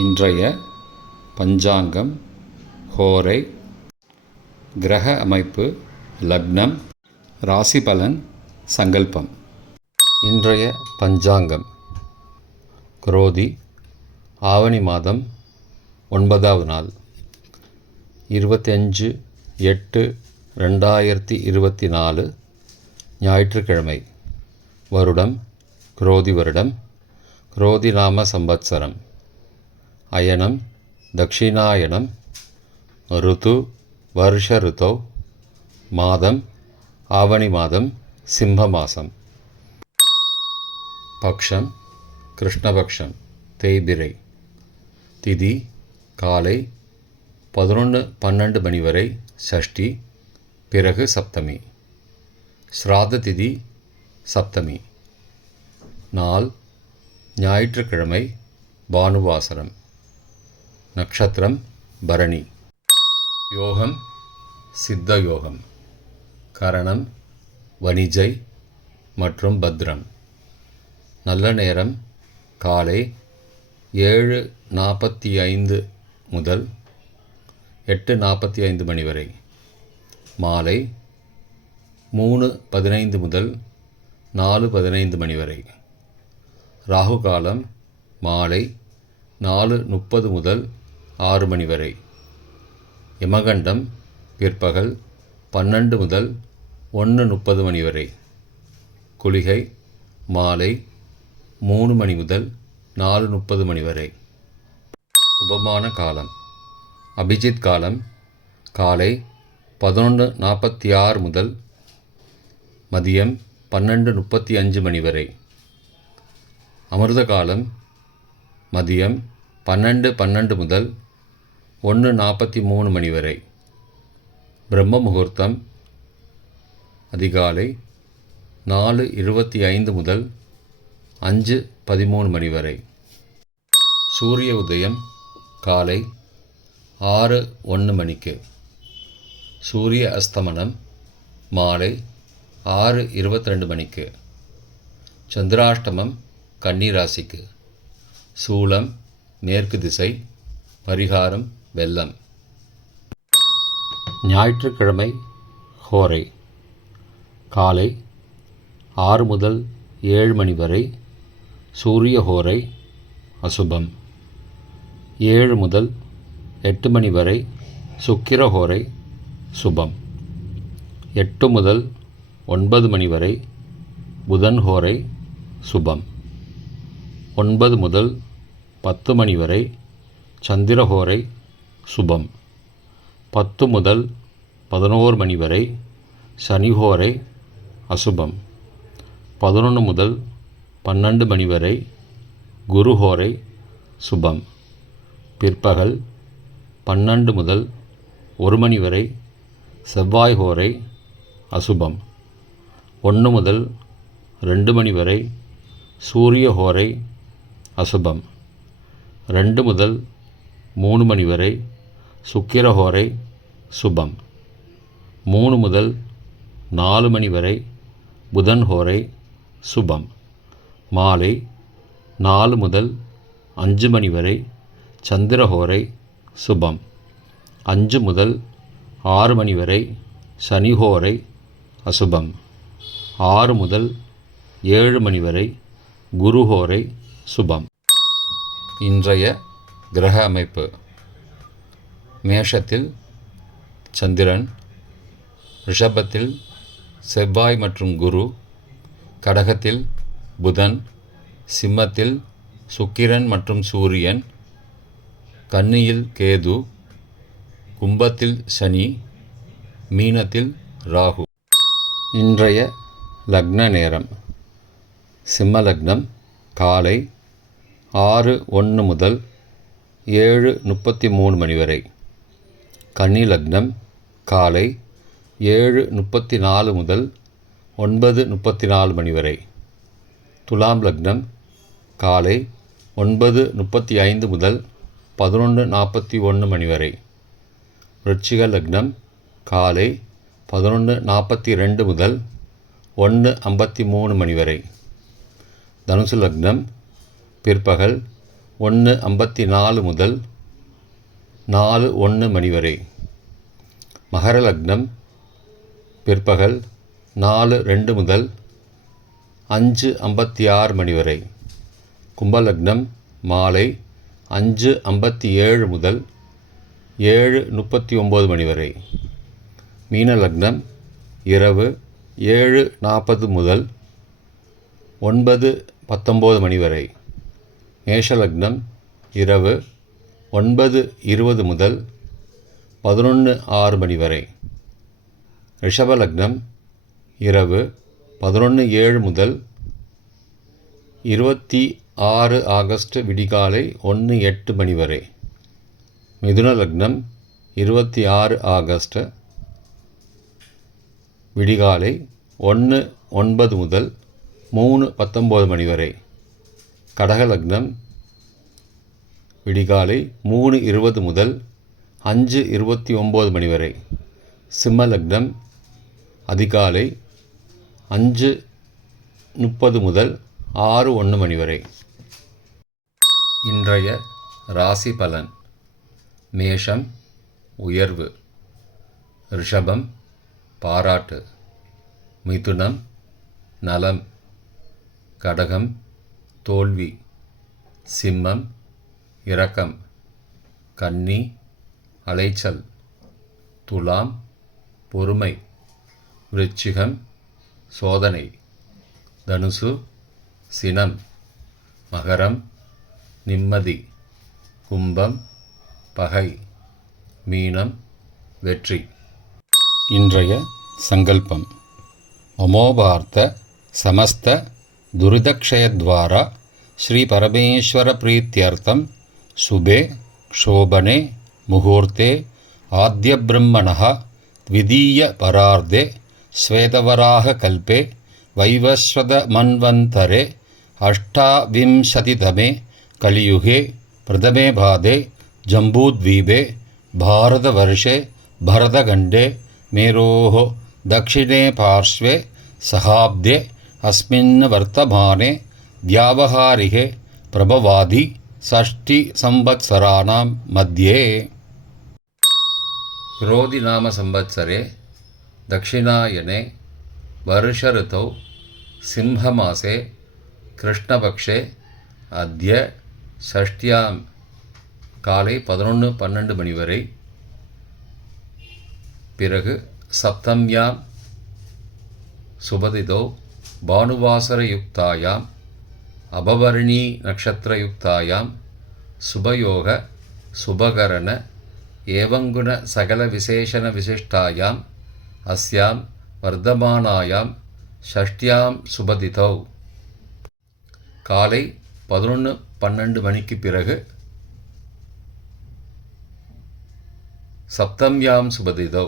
இன்றைய பஞ்சாங்கம் ஹோரை கிரக அமைப்பு லக்னம் ராசி பலன் சங்கல்பம். இன்றைய பஞ்சாங்கம் குரோதி ஆவணி மாதம் 9வது நாள் 25/8/2024 ஞாயிற்றுக்கிழமை. வருடம் குரோதி வருடம், குரோதி நாம சம்பத்சரம். அயனம் தக்ஷிணாயனம். ருது வருஷ ருதோ. மாதம் ஆவணி மாதம், சிம்ம மாதம். பக்ஷம் கிருஷ்ணபக்ஷம், தேய்பிரை. திதி காலை 11:12 மணி வரை சஷ்டி, பிறகு சப்தமி. ஸ்ராத்த திதி சப்தமி. நாள் ஞாயிற்றுக்கிழமை, பானுவாசரம். நக்ஷத்திரம் பரணி. யோகம் சித்த யோகம். கரணம் வணிஜை மற்றும் பத்ரம். நல்ல நேரம் காலை 7:45 முதல் 8:45 மணி வரை. மாலை 3:15 முதல் 4:15 மணி வரை. ராகு காலம் மாலை 4:30 முதல் 6 மணி வரை. யமகண்டம் பிற்பகல் 12 முதல் 1:30 மணி வரை. குளிகை மாலை 3 மணி முதல் 4:30 மணி வரை. சுபமான காலம் அபிஜித் காலம் காலை 11:46 முதல் மதியம் 12:35 மணி வரை. அமிர்த காலம் மதியம் 12:12 முதல் 1:43 மணி வரை. பிரம்ம முகூர்த்தம் அதிகாலை 4:25 முதல் 5:13 மணி வரை. சூரிய உதயம் காலை 6:01 மணிக்கு. சூரிய அஸ்தமனம் மாலை 6:22 மணிக்கு. சந்திராஷ்டமம் கன்னி ராசிக்கு. சூலம் மேற்கு திசை. பரிகாரம் வெல்லம். ஞாயிற்றுக்கிழமை ஹோரை காலை 6 முதல் 7 மணி வரை சூரிய ஹோரை அசுபம். 7 முதல் 8 மணி வரை சுக்கிர ஹோரை சுபம். 8 முதல் 9 மணி வரை புதன் ஹோரை சுபம். 9 முதல் 10 மணி வரை சந்திரஹோரை சுபம். 10 முதல் 11 மணி வரை சனிஹோரை அசுபம். 11 முதல் 12 மணி வரை குருஹோரை சுபம். பிற்பகல் 12 முதல் 1 மணி வரை செவ்வாய் ஹோரை அசுபம். 1 முதல் 2 மணி வரை சூரிய ஹோரை அசுபம். 2 முதல் 3 மணி வரை சுக்கிரஹோரை சுபம். 3 முதல் 4 மணி வரை புதன் ஹோரை சுபம். மாலை 4 முதல் 5 மணி வரை சந்திரஹோரை சுபம். 5 முதல் 6 மணி வரை சனிஹோரை அசுபம். 6 முதல் 7 மணி வரை குருஹோரை சுபம். இன்றைய கிரக அமைப்பு. மேஷத்தில் சந்திரன், ரிஷபத்தில் செவ்வாய் மற்றும் குரு, கடகத்தில் புதன், சிம்மத்தில் சுக்கிரன் மற்றும் சூரியன், கன்னியில் கேது, கும்பத்தில் சனி, மீனத்தில் ராகு. இன்றைய லக்ன நேரம். சிம்ம லக்னம் காலை 6:01 முதல் 7:33 மணி வரை. கன்னி லக்னம் காலை 7:34 முதல் 9:34 மணி வரை. துலாம் லக்னம் காலை 9:35 முதல் 11:41 மணி வரை. விருச்சிக லக்னம் காலை 11:42 முதல் 1:53 மணி வரை. தனுசு லக்னம் பிற்பகல் 1:54 முதல் 4:01 மணி வரை. மகர லக்னம் பிற்பகல் 4:02 முதல் 5:56 மணி வரை. கும்பலக்னம் மாலை 5:57 முதல் 7:39 மணி வரை. மீன லக்னம் இரவு 7:40 முதல் 9:19 மணி வரை. மேஷ லக்னம் இரவு 9:20 முதல் 11:06 மணி வரை. ரிஷப லக்னம் இரவு 11:07 முதல் 26 ஆகஸ்ட் விடிகாலை 1:08 மணி வரை. மிதுன லக்னம் 26 ஆகஸ்ட் விடிகாலை 1:09 முதல் 3:19 மணி வரை. கடக லக்னம் விடிகாலை 3:20 முதல் 5:29 மணி வரை. சிம்ம லக்னம் அதிகாலை 5:30 முதல் 6:01 மணி வரை. இன்றைய ராசி பலன். மேஷம் உயர்வு, ரிஷபம் பாராட்டு, மிதுனம் நலம், கடகம் தோல்வி, சிம்மம் இரக்கம், கன்னி அலைச்சல், துலாம் பொறுமை, விருச்சிகம் சோதனை, தனுசு சினம், மகரம் நிம்மதி, கும்பம் பகை, மீனம் வெற்றி. இன்றைய சங்கல்பம். அமோபார்த்த சமஸ்த துரிதக்ஷயத்வாரா ஸ்ரீ பரமேஸ்வர பிரீத்யர்த்தம் சுபே க்ஷோபனே முகூர்த்தே ஆத்ய பிரம்மணः த்விதீய பரார்த்தே ஸ்வேதவராக கல்பே வைவஸ்வத மன்வந்தரே அஷ்டாவிம்சதிதமே கலியுகே பிரதமே பாதே ஜம்பூத்வீபே பாரதவர்ஷே பரதகண்டே மேரோः दक्षिणे पार्श्वे सहाब्दे अस्मिन् वर्तमाने व्यावहारिके प्रभवादि षष्टिसंवत्सराणां मध्ये. क्रोधिनाम संवत्सरे दक्षिणायने वर्षऋतौ सिंहमासे कृष्णपक्षे अद्य षष्ट्यां காலை 11:12 மணி வரை. பிறகு சப்தம்யாம் சுபதிதோ பானுவாசரயுக்தாயாம் அபவர்ணீ நக்ஷத்திரயுக்தாயாம் சுபயோக சுபகரண ஏவங்குண சகல விசேஷண விசிஷ்டாயாம் அஸ்யாம் வர்த்தமானாயாம் ஷஷ்டியாம் சுபதிதோ காலை 11:12 மணிக்கு பிறகு சப்தம்யாம் சுபதிதோ